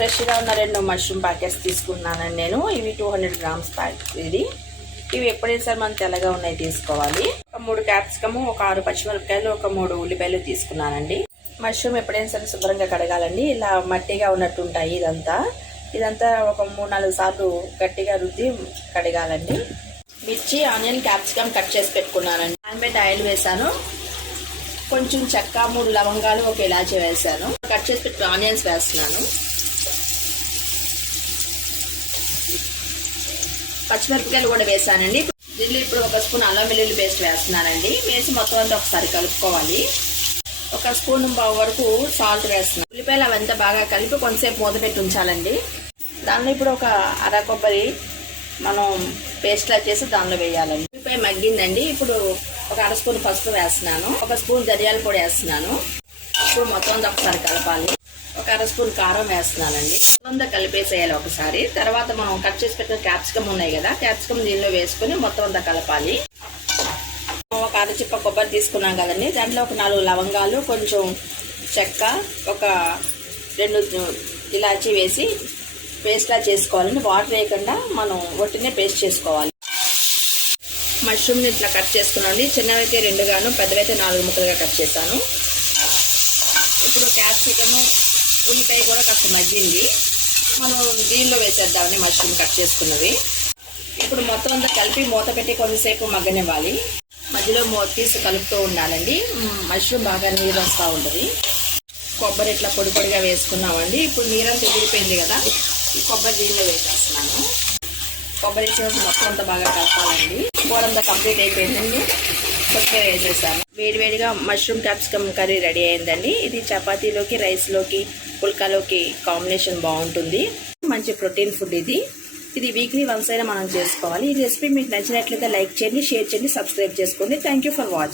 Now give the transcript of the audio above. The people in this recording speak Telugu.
ఫ్రెష్గా ఉన్న 2 మష్రూమ్ ప్యాకెట్స్ తీసుకున్నానండి నేను. ఇవి 200 గ్రామ్స్ ప్యాకెట్ ఇది. ఇవి ఎప్పుడైనా సరే మనం తెల్లగా ఉన్నాయి తీసుకోవాలి. ఒక 3 క్యాప్సికమ్, ఒక 6 పచ్చిమిరపకాయలు, ఒక 3 ఉల్లిపాయలు తీసుకున్నానండి. మష్రూమ్ ఎప్పుడైనా సరే శుభ్రంగా కడగాలండి. ఇలా మట్టిగా ఉన్నట్టు ఉంటాయి. ఇదంతా ఒక 3-4 సార్లు గట్టిగా రుద్ది కడగాలండి. మిర్చి, ఆనియన్, క్యాప్సికమ్ కట్ చేసి పెట్టుకున్నానండి. ఆయిల్ వేసాను. కొంచెం చెక్క, 3 లవంగాలు, ఒక ఇలాచీ వేసాను. కట్ చేసి పెట్టుకున్న ఆనియన్స్ వేస్తున్నాను. పచ్చిమిరపకాయలు కూడా వేసానండి. దీనిలో ఇప్పుడు 1 స్పూన్ అల్లం వెల్లుల్లి పేస్ట్ వేస్తున్నానండి. వేసి మొత్తం అంతా ఒకసారి కలుపుకోవాలి. 1 స్పూన్ వరకు సాల్ట్ వేస్తున్నాను. ఉల్లిపాయలు అవంతా బాగా కలిపి కొంతసేపు మూత పెట్టి ఉంచాలండి. దానిలో ఇప్పుడు ఒక అర కొబ్బరి మనం పేస్ట్లా చేసి దానిలో వేయాలండి. ఉల్లిపాయ మగ్గిందండి. ఇప్పుడు ఒక 1/2 స్పూన్ పసుపు వేస్తున్నాను. 1 స్పూన్ ధనియాల పొడి వేస్తున్నాను. ఇప్పుడు మొత్తం అంతా ఒకసారి కలపాలి. ఒక 1/2 స్పూన్ కారం వేస్తున్నానండి. మొత్తం కలిపేసేయాలి ఒకసారి. తర్వాత మనం కట్ చేసి పెట్టిన క్యాప్సికమ్ ఉన్నాయి కదా, క్యాప్సికమ్ దీనిలో వేసుకుని మొత్తం అంతా కలపాలి. ఒక అరచిప్ప కొబ్బరి తీసుకున్నాం కదండి, దాంట్లో ఒక 4 లవంగాలు, కొంచెం చెక్క, ఒక 2 ఇలాచీ వేసి పేస్ట్లా చేసుకోవాలండి. వాటర్ వేయకుండా మనం ఒట్టినే పేస్ట్ చేసుకోవాలి. మష్రూమ్ని ఇట్లా కట్ చేసుకున్నాండి. చిన్నవైతే 2 గాను, పెద్దవైతే 4 ముక్కలుగా కట్ చేశాను. ఇప్పుడు క్యాప్సికము, ఉల్లిపాయ కూడా కాస్త మగ్గింది. మనం దీనిలో వేసేద్దామని మష్రూమ్ కట్ చేసుకున్నవి. ఇప్పుడు మొత్తం అంతా కలిపి మూత పెట్టి కొంతసేపు మగ్గనివ్వాలి. మధ్యలో మూత తీసి కలుపుతూ ఉండాలండి. మష్రూమ్ బాగా నీరు వస్తూ ఉంటుంది. కొబ్బరి ఇట్లా పొడి పొడిగా వేసుకున్నామండి. ఇప్పుడు నీరంతా ఎగిరిపోయింది కదా, ఈ కొబ్బరి దీనిలో వేసేస్తున్నాను. కొబ్బరి వేసేసి మొత్తం అంతా బాగా కలపాలండి. కూర అంతా కంప్లీట్ అయిపోయిందండి. కొత్తిమీర వేసేసాను. వేడివేడిగా మష్రూమ్ క్యాప్సికమ్ కర్రీ రెడీ అయిందండి. ఇది చపాతీలోకి, రైస్లోకి, పుల్కాలోకి కాంబినేషన్ బాగుంటుంది. మంచి ప్రోటీన్ ఫుడ్ ఇది వీక్లీ వన్స్ అయినా మనం చేసుకోవాలి. ఈ రెసిపీ మీకు నచ్చినట్లయితే లైక్ చేయండి, షేర్ చేయండి, సబ్స్క్రైబ్ చేసుకోండి. Thank you for watching.